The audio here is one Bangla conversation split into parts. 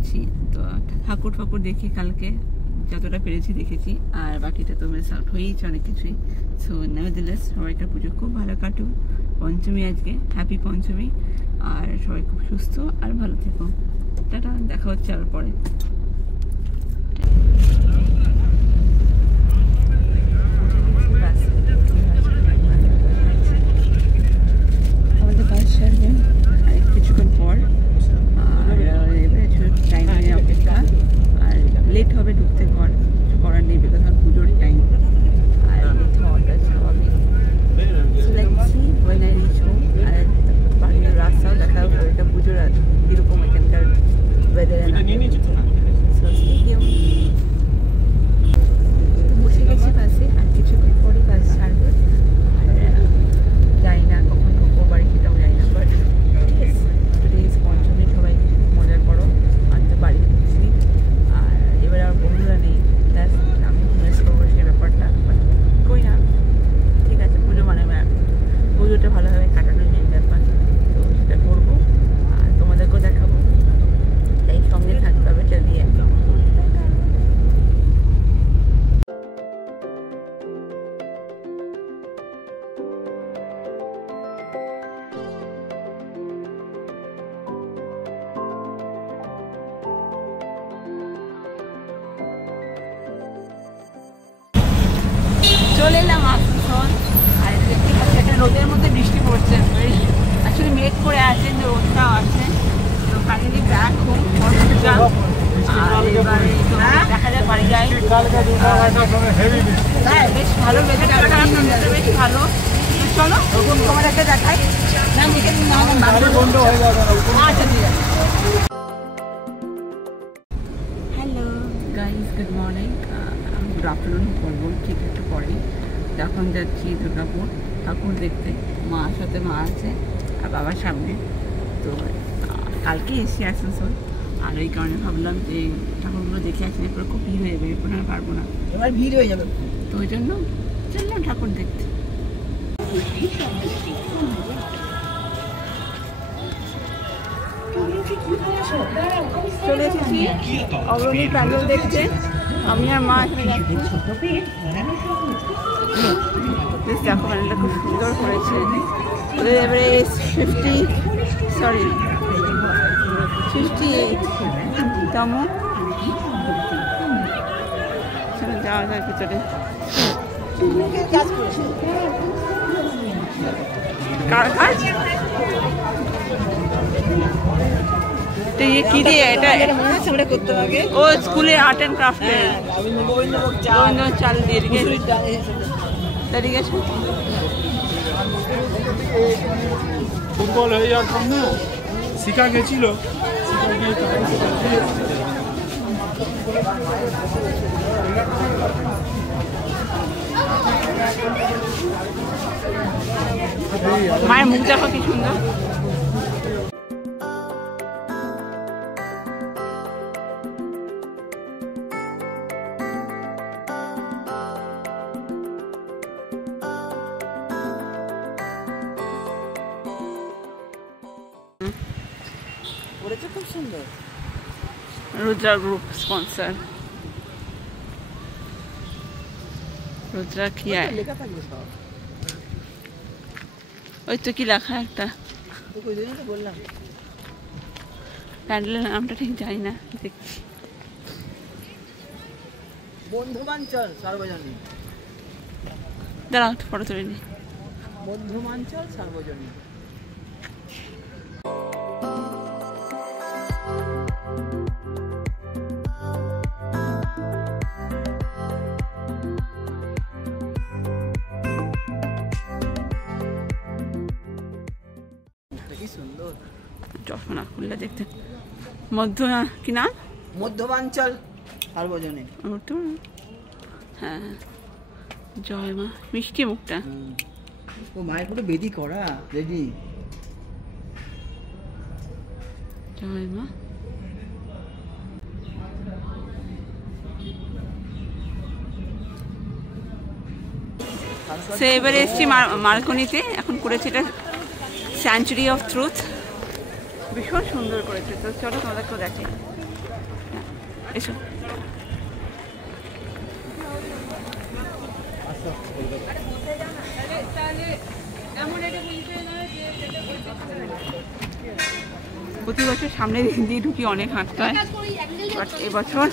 যাচ্ছি। তো ঠাকুর ফাকুর দেখি, কালকে যতটা পেরেছি দেখেছি, আর বাকিটা তো মিস আউট হয়েইছে অনেক কিছুই। সো নেভারদিলেস সবাইকার পুজো খুব ভালো কাটুক। পঞ্চমী আজকে, হ্যাপি পঞ্চমী। আর সবাই খুব সুস্থ আর ভালো থেকো। টাটা, দেখা হচ্ছে আবার পরে। আমাদের বাস ছাড়বে আর কিছুক্ষণ পর, আর এবারে টাইম নিয়ে অপেক্ষা। আর লেট হবে ঢুকতে, ঘর করার নেই, বিকজ আমার পুজোর টাইম। আর স্বাভাবিক। আর বাড়ির রাস্তাও দেখা হবে, এটা পুজোর কীরকম এখানকার ওয়েদার। বসে গেছি বাসে, আর কিছুক্ষণ পরে বাস ছাড়বে। আর জানি না কখন ঢুকবো বাড়ি, সেটাও জানি না। বাট টুডে পঞ্চমী, সবাই মজা করো। আমি তো বাড়ি ফিরছি, আর এবার আমার বন্ধুরা নেই, প্লাস আমি মিস করবো সেই ব্যাপারটা। বাট কই না, ঠিক আছে, পুজো মানে পুজোটা ভালোভাবে কাটানো যায় ব্যাপার, তো সেটা করবো আর তোমাদেরকেও দেখাবো। তাই সঙ্গে থাকতে হবে, চালিয়ে একদম। চলে এলাম আসানসোল। আর দেখতে পাচ্ছি একটা রোদের মধ্যে বৃষ্টি পড়ছে, অ্যাকচুয়ালি মেঘ করে আছে, যে রোদটাও আছে। তো ফাইনালি ব্যাক হোম হসপিটাল। আর এবারে তো দেখা যায় বাড়ি যাই। হ্যাঁ, বেশ ভালো বেশ ভালো। চলো তোমার একটা দেখাই। আচ্ছা, ঠিক আছে। Hello guys, good morning. Good afternoon বলবো ঠিক একটু পরেই। এখন যাচ্ছি দুর্গাপুর ঠাকুর দেখতে। মার সাথে মা আছে আর বাবার সামনে। তো কালকে এসছি আসানসোল, আর এই কারণে ভাবলাম যে ঠাকুরগুলো দেখে আসলে এরপরে খুব ভিড় হয়ে যাবে, এরপরে আর পারবো না, এবার ভিড় হয়ে যাবে। তো ওই জন্য চললাম ঠাকুর দেখতে। চলে এসেছি অগ্রণী প্যান্ডেল দেখতে। আমি আর মা এখানে যাচ্ছি। দেখো প্যান্ডেলটা খুব সুন্দর করেছে। ওদের এবারে 58তম। যাওয়া যায় ভিতরে। কার কাজ কি দিয়ে এটা করতে হবে? ও স্কুলে আর্ট অ্যান্ড ক্রাফটে রবীন্দ্র চাল দিয়ে গেছে। ফুটবল হয়ে যাওয়ার পর না শিখা গেছিল, মায়ের মুখ দেখো কি সুন্দর। খুব সুন্দর। Rudra group sponsor. রুদ্রা কি ওই তো কি লেখা একটা, বললাম প্যান্ডেলের নামটা ঠিক জানি না, দেখছি। বন্ধুমাঞ্চল সার্বজনীন। দাঁড়াও ফটো তুলে নি। বন্ধুমাঞ্চল সার্বজনীন। যখন খুললে দেখতে কি নাম? মধ্যমাঞ্চল সার্বজনীন। হ্যাঁ, জয় মা। মিষ্টি মুখটা। ও মায়ের পুরো বেদি করা রেডি। জয় মা। সে এবারে এসছি মার্কনিতে, এখন করেছে এটা স্যাঞ্চুরি অফ ট্রুথ, ভীষণ সুন্দর করেছে। তো চলো তোমাদেরকেও দেখি। এসো। প্রতি বছর সামনে দিয়ে ঢুকি অনেক হাঁটতে হয়, বাট এবছর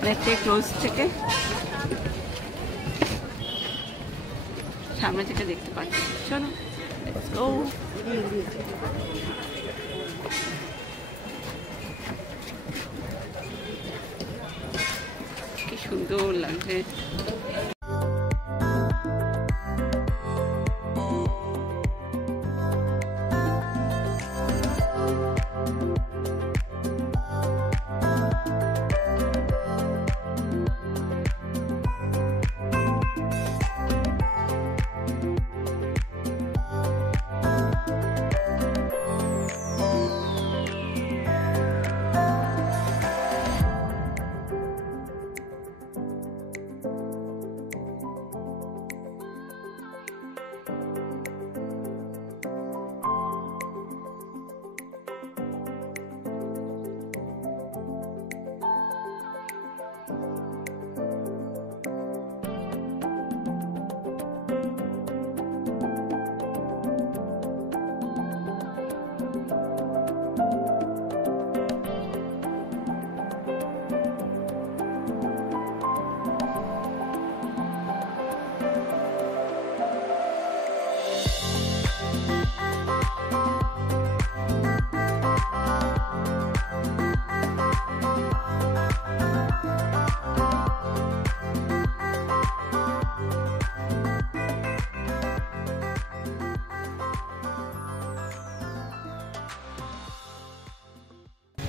অনেকটাই ক্লোজ থেকে সামনে থেকে দেখতে পাচ্ছি। চলো লেটস গো। কি সুন্দর লাগছে।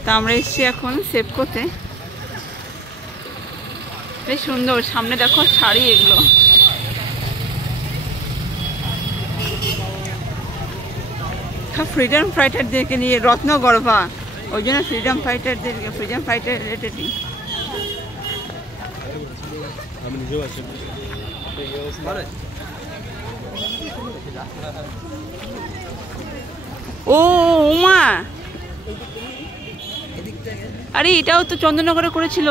তা আমরা এসছি এখন সেভ করতে। বেশ সুন্দর, সামনে দেখো শাড়ি, এগুলো ফ্রিডম ফাইটারদেরকে নিয়ে, রত্নগর্ভা, ওই জন্য ফ্রিডম ফাইটারদেরকে, ফ্রিডম ফাইটার রিলেটেডই। ও উমা, আরে এটাও তো চন্দননগরে করেছিল।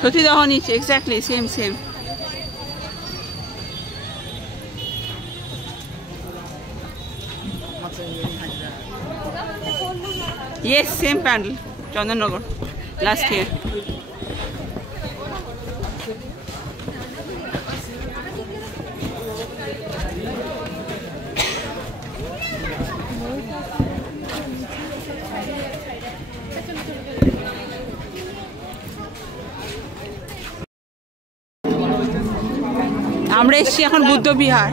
সতীদাহ নিচে, exactly same same. Yes, same pandal, Chandannagar, last year. আমরা এসছি এখন বুদ্ধ বিহার।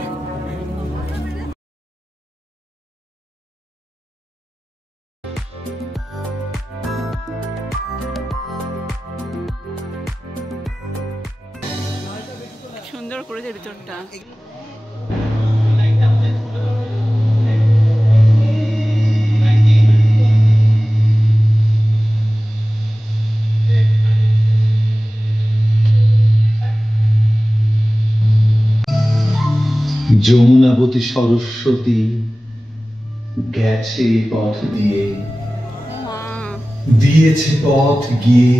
সুন্দর করেছে ভিতরটা। যমুনাবতী সরস্বতী গেছে পথ দিয়ে, দিয়েছে পথ গিয়ে,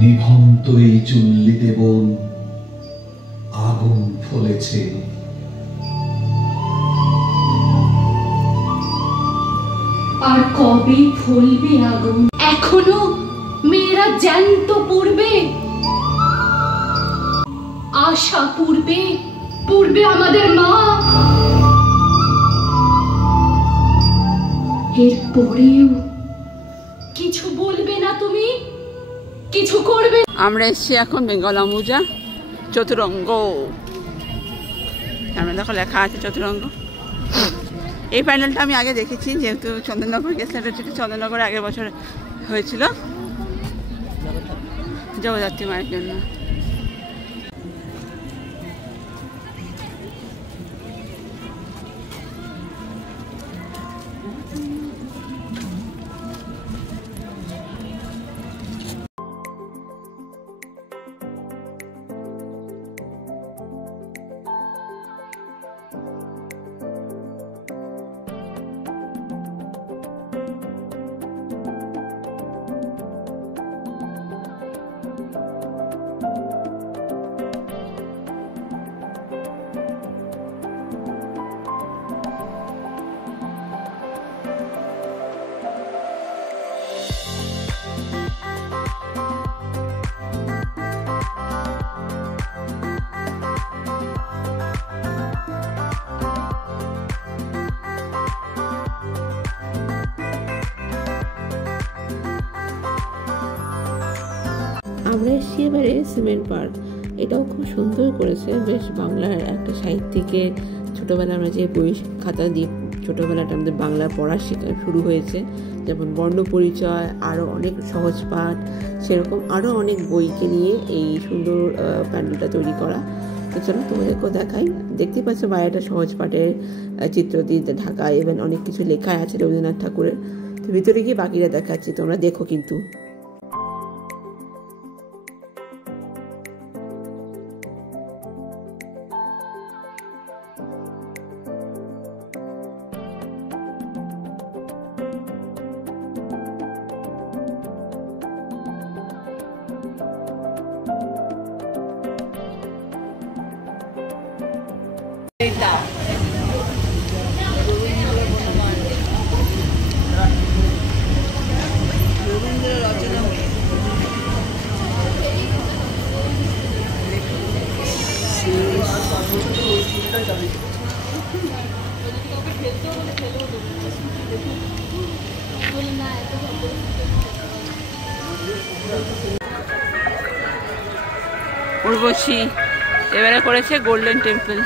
নিভন্ত এই চুল্লিতে বন আগুন ফলেছে। আর কবে ফলবে আগুন? এখনো মেয়েরা জ্যান্ত পড়বে, আশা পূর্বে পূর্বে আমাদের মা, এরপরেও কিছু বলবে না তুমি, কিছু করবে। আমরা এসছি এখন বেঙ্গল অম্বুজা চতুরঙ্গ। আমরা দেখো লেখা আছে চতুরঙ্গ। এই প্যান্ডেলটা আমি আগে দেখেছি, যেহেতু চন্দননগর গেছিলাম, এটা চন্দননগরে আগের বছর হয়েছিল জগদ্ধাত্রী মায়ের জন্য। আমরা এসেছি এবারে সিমেন্ট পার্ক। এটাও খুব সুন্দর করেছে, বেশ বাংলার একটা সাহিত্যিকের ছোটোবেলা আমরা যে বই খাতা দিয়ে ছোটোবেলাটা আমাদের বাংলা পড়া শেখা শুরু হয়েছে, যেমন বর্ণপরিচয়, আরও অনেক সহজ পাঠ, সেরকম আরও অনেক বইকে নিয়ে এই সুন্দর প্যান্ডেলটা তৈরি করা। তো চলো তোমাদেরকেও দেখাই। দেখতেই পাচ্ছ বাইরেটা সহজ পাঠের চিত্র দিয়ে ঢাকা, এবং অনেক কিছু লেখা আছে রবীন্দ্রনাথ ঠাকুরের। তো ভিতরে গিয়ে বাকিটা দেখাচ্ছি, তোমরা দেখো কিন্তু। রবীন্দ্র রচনা উর্বশী এবারে করেছে গোল্ডেন টেম্পল।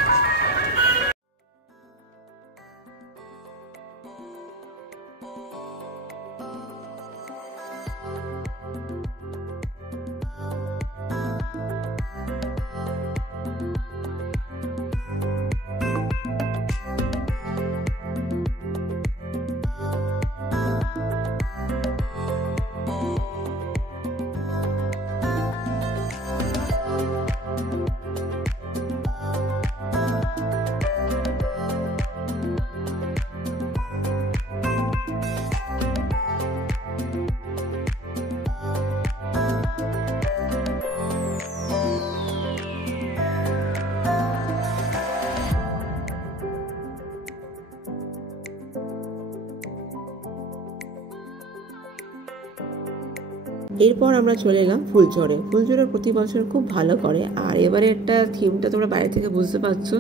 এরপর আমরা চলে এলাম ফুলঝড়ে। ফুলঝড়ে প্রতি বছর খুব ভালো করে, আর এবারে একটা থিমটা তোমরা বাইরে থেকে বুঝতে পারছো,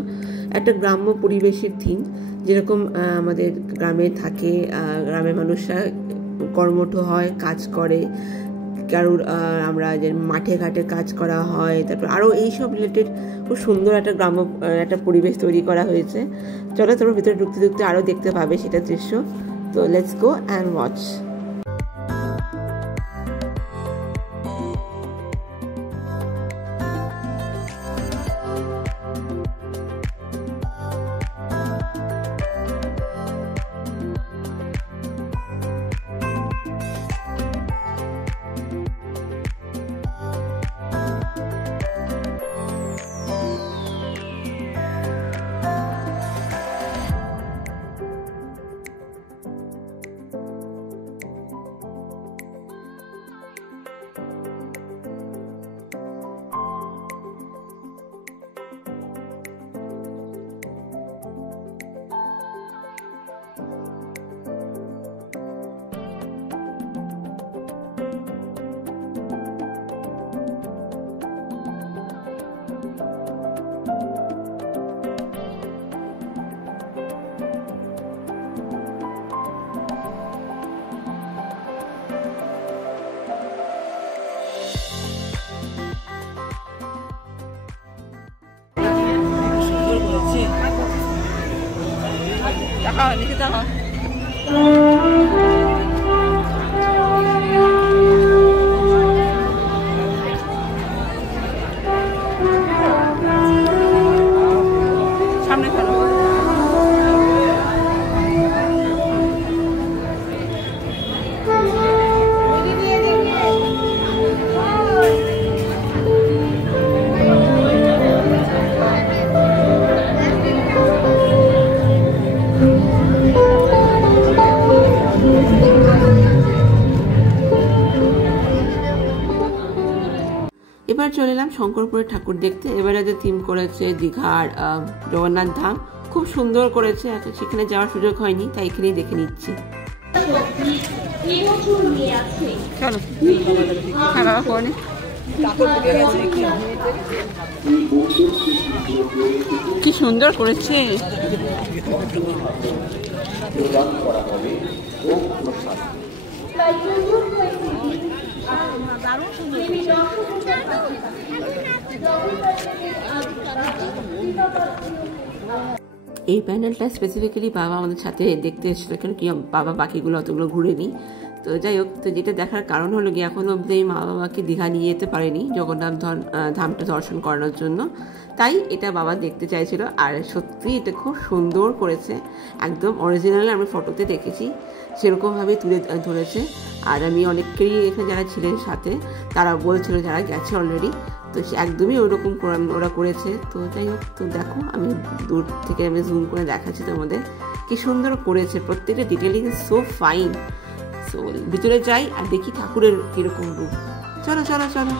একটা গ্রাম্য পরিবেশের থিম। যেরকম আমাদের গ্রামে থাকে, গ্রামের মানুষরা কর্মঠ হয়, কাজ করে, কারোর আমরা যে মাঠে ঘাটে কাজ করা হয়, তারপর আরও এইসব রিলেটেড খুব সুন্দর একটা গ্রাম্য একটা পরিবেশ তৈরি করা হয়েছে। চলো তোমরা ভিতরে ঢুকতে ঢুকতে আরও দেখতে পাবে সেটা দৃশ্য। তো লেটস গো অ্যান্ড ওয়াচ। টাকা নিচে টাকা সামনে চলো। এবার চলে এলাম শঙ্করপুরের ঠাকুর দেখতে। এবারে যে থিম করেছে দীঘার জগন্নাথ ধাম, খুব সুন্দর করেছে। সেখানে যাওয়ার সুযোগ হয়নি, তাই এখানেই দেখে নিচ্ছি। চলো হ্যাঁ বাবা ফোনে কি সুন্দর করেছে। এই প্যান্ডেলটা স্পেসিফিক্যালি বাবা আমাদের সাথে দেখতে এসেছিল, কেন কি বাবা বাকিগুলো অতগুলো ঘুরেনি। তো যাই হোক, তো যেটা দেখার কারণ হলো গিয়ে এখনও অবধি মা বাবাকে দীঘা নিয়ে যেতে পারেনি জগন্নাথ ধামটা দর্শন করানোর জন্য, তাই এটা বাবা দেখতে চাইছিল। আর সত্যি এটা খুব সুন্দর করেছে, একদম অরিজিনাল আমি ফটোতে দেখেছি সেরকমভাবে তুলে ধরেছে। আর আমি অনেকেরই এখানে যারা ছিলেন সাথে তারা বলছিল যারা গেছে অলরেডি, তো একদমই ওরকম ওরা করেছে। তো যাই হোক, তো দেখো আমি দূর থেকে আমি জুম করে দেখাচ্ছি তোমাদের কি সুন্দর করেছে, প্রত্যেকটা ডিটেলিং সো ফাইন। সো ভিতরে যাই আর দেখি ঠাকুরের কিরকম রূপ। চলো চলো চলো।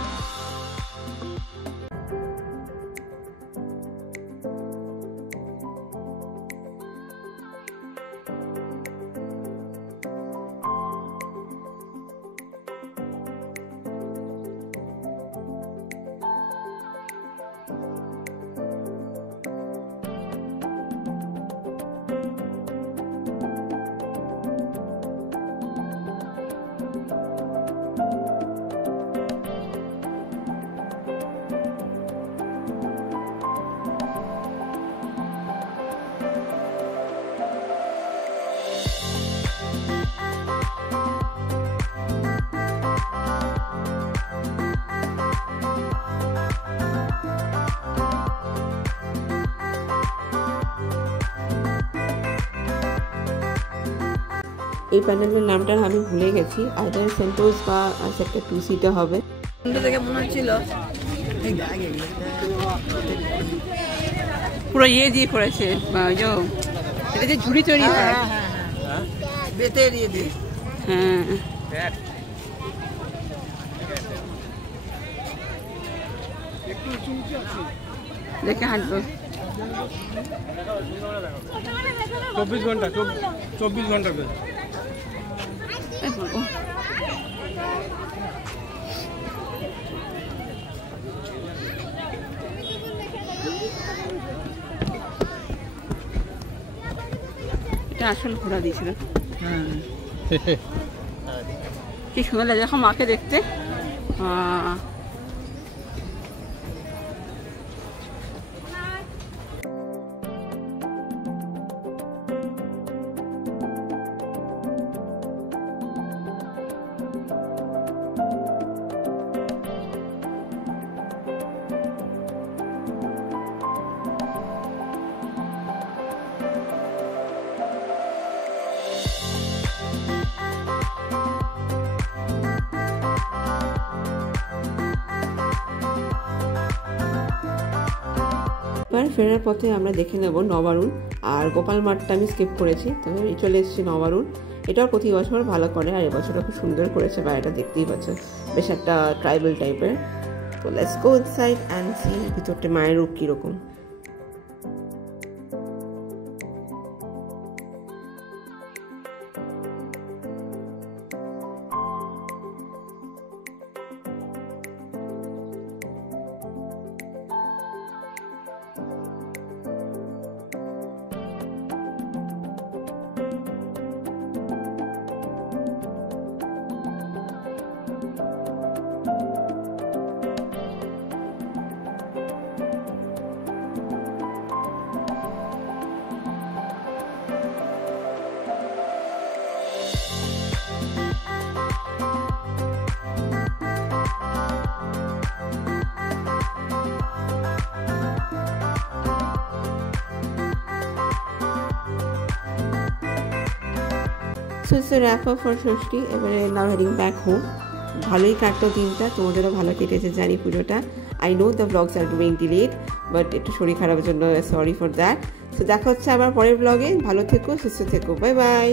এই প্যান্ডেলের নামটা আমি ভুলে গেছি, আইদার সেন্টোস বা সেক্টর 2C-তে হবে। থেকে মনে হচ্ছিল পুরো ইয়ে দিয়ে করেছে, এটা যে ঝুড়ি তৈরি হয়, বেতে দিয়ে দিয়ে। হ্যাঁ দেখে হাঁটবো। 24 ঘন্টা 24 ঘন্টা করে। এটা আসল ঘোরা দিয়েছিল। কি সুন্দর লাগে দেখো মাকে দেখতে। এবার ফেরার পথে আমরা দেখে নেব নবারুণ, আর গোপাল মাঠটা আমি স্কিপ করেছি, তবে চলে এসেছি নবারুণ। এটাও প্রতি বছর ভালো করে, আর এবছরও খুব সুন্দর করেছে, বা এটা দেখতেই পাচ্ছ বেশ একটা ট্রাইবাল টাইপের। তো let's go inside and see ভিতরটা মায়ের রূপ কীরকম। So it's a wrap up for Shashti. এবারে now heading back home. ভালোই কাটলো দিনটা, তোমাদেরও ভালো কেটেছে জানি পুজোটা। I know the vlogs are being delayed, but একটু শরীর খারাপের জন্য sorry for that. So দেখা হচ্ছে আবার পরের ব্লগে। ভালো থেকো, সুস্থ থেকো, বাই বাই।